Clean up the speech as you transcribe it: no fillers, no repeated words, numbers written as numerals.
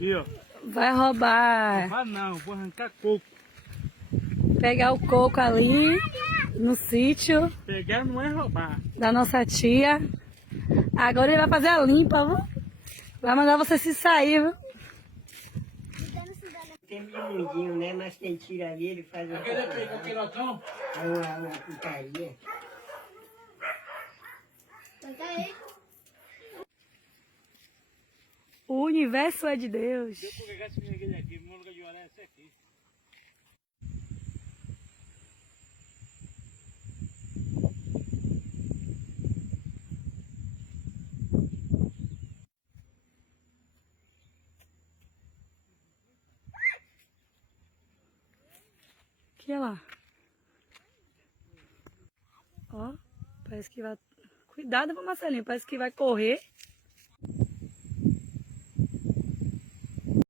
E ó. Vai roubar. Não, não, vou arrancar coco. Pegar o coco ali no sítio Pegar não é roubar. da nossa tia. Agora ele vai fazer a limpa, viu? Vai mandar você se sair, viu? Tem mundinho, né? Mas quem tira ali, ele faz Aquele latão? uma putaria. O universo é de Deus. Aqui, olha lá. Ó, parece que vai... Cuidado, Marcelinho, parece que vai correr.